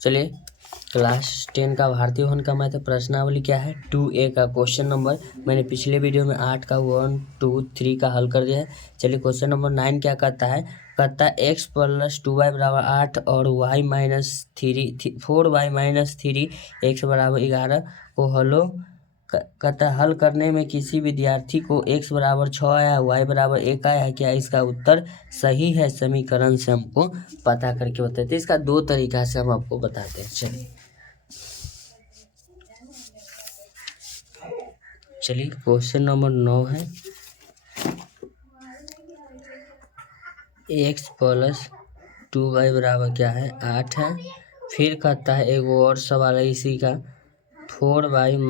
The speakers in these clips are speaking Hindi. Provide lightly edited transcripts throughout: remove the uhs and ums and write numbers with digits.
चलिए क्लास 10 का भारतीय वन का मैथ प्रश्नावली क्या है 2A का क्वेश्चन नंबर मैंने पिछले वीडियो में 8 का 1 2 3 का हल कर दिया है। चलिए क्वेश्चन नंबर 9 क्या कहता है x + 2y बराबर 8 और y - 4y - 3 x बराबर 11 को कहता है हल करने में किसी विद्यार्थी को x बराबर 6 आया, y बराबर 1 आया है, क्या इसका उत्तर सही है? समीकरण से हमको पता करके बताते हैं। इसका दो तरीका से हम आपको बताते हैं। चलिए क्वेश्चन नंबर 9 है x + 2y बराबर क्या है 8 है। फिर कहता है एक और सवाल है इसी का 4y -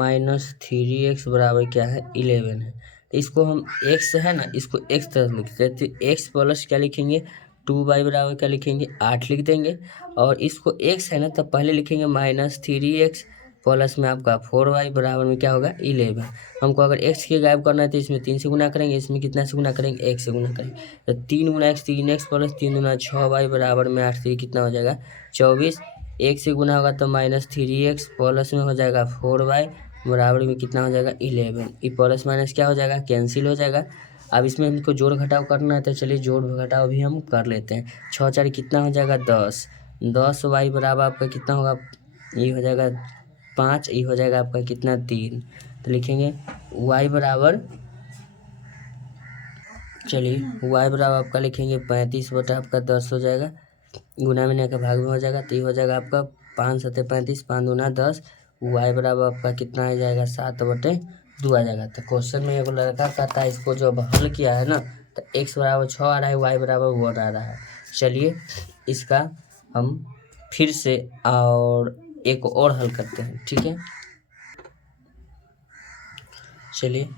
3x बराबर क्या है 11 है। इसको हम x है ना, इसको x तरफ लिखते हैं तो x प्लस क्या लिखेंगे 2y बराबर क्या लिखेंगे 8 लिख देंगे। और इसको x है ना तो पहले लिखेंगे -3x प्लस में आपका 4y बराबर में क्या होगा 11। हमको अगर x के गायब करना है तो इसमें 3 से गुना करेंगे, इसमें कितना से गुना करेंगे 1 से गुना करेंगे तो 3 × x 3x प्लस 3 × 6y बराबर में 8 3 कितना हो जाएगा 24। 1 से गुना होगा तो -3x प्लस में हो जाएगा 4y बराबर में कितना हो जाएगा 11। ये प्लस माइनस क्या हो जाएगा कैंसिल हो जाएगा। अब इसमें हमको जोड़ घटाव करना है तो चलिए जोड़ घटाव भी हम कर लेते हैं। 6 4 कितना हो जाएगा 10। 10y बराबर आपका कितना होगा ये हो जाएगा 5, ये हो जाएगा आपका कितना 3। तो लिखेंगे y बराबर चलिए y बराबर आपका लिखेंगे 35 बटा आपका 10 हो जाएगा, गुना में का भाग में हो जाएगा तो ये हो जाएगा आपका 5 7 35 5 दूना 10। y बराबर आपका कितना आ जाएगा 7/2 आ जाएगा। तो क्वेश्चन में एक लड़का कहता है इसको जो हल किया है ना तो x बराबर 6 आ रहा है, y बराबर 1 आ रहा है। चलिए इसका हम फिर से और एक और हल करते हैं, ठीक है। चलिए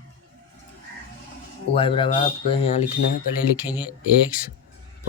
y बराबर आपको यहाँ लिखना है, पहले लिखेंगे x +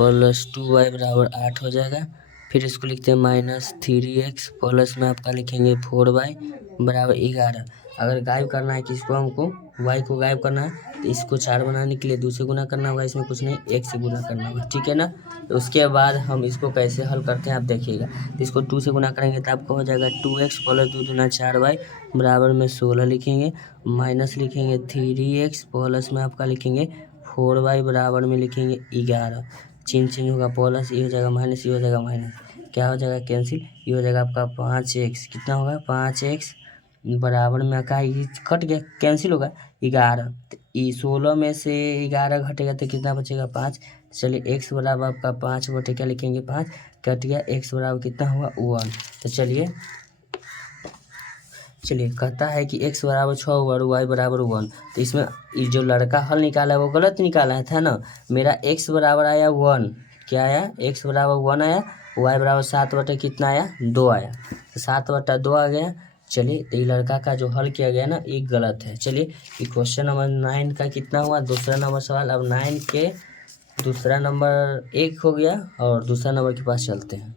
2y बराबर 8 हो जाएगा। फिर इसको लिखते हैं -3x प्लस में आपका लिखेंगे 4y बराबर 11। अगर गायब करना है किसको हमको y को गायब करना है तो इसको 4 बनाने के लिए 2 से गुना करना होगा, इसमें कुछ नहीं 1 से गुना करना होगा, ठीक है ना। तो उसके बाद हम इसको कैसे हल करते हैं आप देखिएगा। तो इसको 2 से गुना करेंगे तो आपको हो जाएगा 2x प्लस 2 दूना 4y बराबर में 16 लिखेंगे, माइनस लिखेंगे 3x प्लस में आपका लिखेंगे 4y बराबर में लिखेंगे 11। चेंज होगा प्लस, ये हो जाएगा माइनस, ये हो जाएगा माइनस, क्या हो जाएगा कैंसिल, ये हो जाएगा आपका 5x कितना होगा 5x बराबर में का ये कट गया कैंसिल होगा 11। तो ये 16 में से 11 घटेगा तो कितना बचेगा 5। चलिए x बराबर आपका 5 बटे क्या लिखेंगे 5, कट गया x बराबर कितना हुआ 1। तो चलिए कहता है कि x बराबर 6 और y बराबर 1। तो इसमें ये जो लड़का हल निकाला है वो गलत निकाला है था ना। मेरा x बराबर आया 1, क्या आया x बराबर 1 आया, y बराबर 7 बटे कितना आया 2 आया, तो 7/2 आ गया। चलिए तो ये लड़का का जो हल किया गया ना ये गलत है। चलिए ये क्वेश्चन नंबर 9 का कितना हुआ दूसरा नंबर सवाल। अब 9 के दूसरा नंबर 1 हो गया और दूसरा नंबर के पास चलते हैं।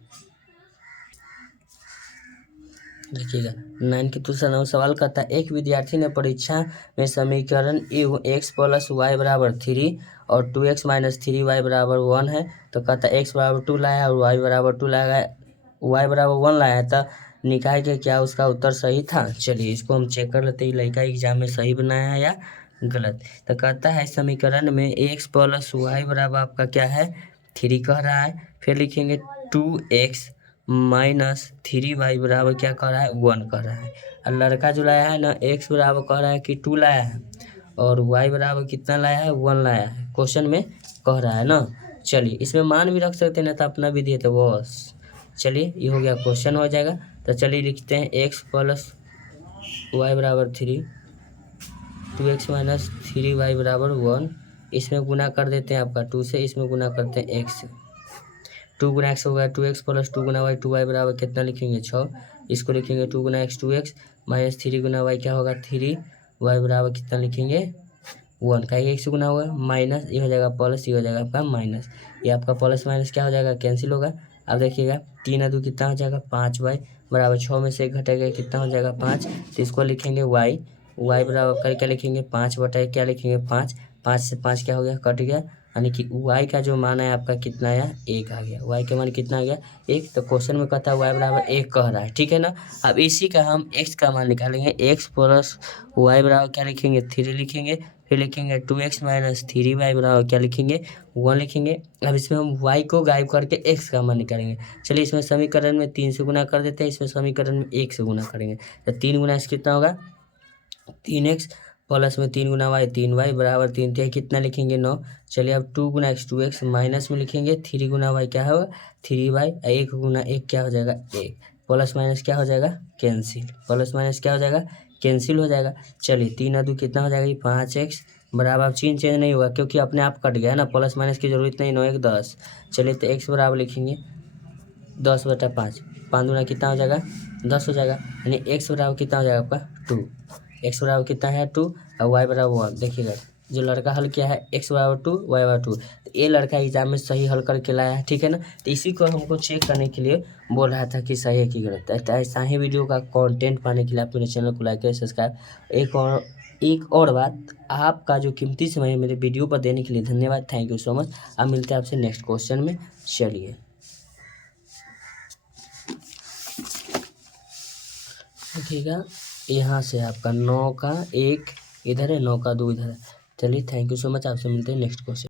देखिएगा 9 के दूसरा नंबर सवाल कहता है एक विद्यार्थी ने परीक्षा में समीकरण x + y बराबर 3 और 2x - 3y बराबर 1 है। तो कहता है x बराबर 2 लाया और y बराबर 2 लाया, y बराबर 1 लाया था, निकाय के क्या उसका उत्तर सही था। चलिए इसको हम चेक कर लेते हैं लड़का एग्जाम में सही बनाया है या गलत। तो कहता है समीकरण में x + y बराबर आपका क्या है 3 कह रहा है। फिर लिखेंगे 2x - 3y बराबर क्या कह रहा है 1 कह रहा है। और लड़का जो लाया है ना x बराबर कह रहा है कि 2 लाया है और y बराबर कितना लाया है 1 लाया है, क्वेश्चन में कह रहा है ना। चलिए इसमें मान भी रख सकते हैं ना तो अपना भी दिए थे बस। चलिए ये हो गया क्वेश्चन हो जाएगा। तो चलिए लिखते हैं x + y बराबर 3, 2x - 3y बराबर 1। इसमें गुना कर देते हैं आपका 2 से, इसमें गुना करते हैं x से। 2 × x हो गया 2x + 2 × y 2y बराबर कितना लिखेंगे 6। इसको लिखेंगे 2 × x 2x -3 × y क्या होगा 3y बराबर कितना लिखेंगे 1। का 1 से गुना होगा माइनस, ये हो जाएगा प्लस, ये हो जाएगा आपका माइनस, ये आपका प्लस माइनस क्या हो जाएगा कैंसिल होगा। अब देखिएगा 3 और 2 कितना हो जाएगा 5y बराबर 6 में से 1 घटेगा कितना हो जाएगा 5। तो इसको लिखेंगे y बराबर कर क्या लिखेंगे 5 बटा क्या लिखेंगे 5, 5 से 5 क्या हो गया कट गया यानी कि y का जो मान है आपका कितना आया, 1 आ गया। y का मान कितना आ गया, 1। तो क्वेश्चन में कहता है y बराबर 1 कह रहा है, ठीक है ना। अब इसी का हम x का मान निकालेंगे। x प्लस y बराबर क्या लिखेंगे, 3 लिखेंगे। फिर लिखेंगे 2x माइनस 3y बराबर क्या लिखेंगे, 1 लिखेंगे। अब इसमें हम y को गायब करके x का मान निकालेंगे। चलिए इसमें समीकरण में 3 से गुना कर देते हैं, इसमें समीकरण में 1 से गुना करेंगे। तो 3 गुना से कितना होगा, 3x प्लस में 3 गुना वाई 3y बराबर 3 3 कितना लिखेंगे, 9। चलिए अब 2 गुना x 2x माइनस में लिखेंगे 3 गुना y क्या होगा 3y, 1 गुना 1 क्या हो जाएगा 1, प्लस माइनस क्या हो जाएगा कैंसिल, प्लस माइनस क्या हो जाएगा कैंसिल हो जाएगा। चलिए 3 और 2 कितना हो जाएगा, ये 5x बराबर, अब चेंज नहीं होगा क्योंकि अपने आप कट गया है ना, प्लस माइनस की जरूरत नहीं, 9 1 10। चलिए तो x बराबर लिखेंगे 10/5, 5 गुना कितना हो जाएगा 10 हो जाएगा, यानी x बराबर कितना हो जाएगा आपका 2। x बराबर कितना है 2 और y बराबर 1। देखिएगा जो लड़का हल किया है x बराबर 2 y बराबर 2, तो ये लड़का एग्जाम में सही हल करके लाया है, ठीक है ना। तो इसी को हमको चेक करने के लिए बोल रहा था कि सही है कि गलत है। तो ऐसा ही वीडियो का कंटेंट पाने के लिए आप मेरे चैनल को लाइक करें, सब्सक्राइब। एक और बात, आपका जो कीमती समय मेरे वीडियो पर देने के लिए धन्यवाद, थैंक यू सो मच। अब मिलते हैं आपसे नेक्स्ट क्वेश्चन में। चलिए देखिएगा, यहाँ से आपका 9 का 1 इधर है, 9 का 2 इधर है। चलिए थैंक यू सो मच, आपसे मिलते हैं नेक्स्ट क्वेश्चन।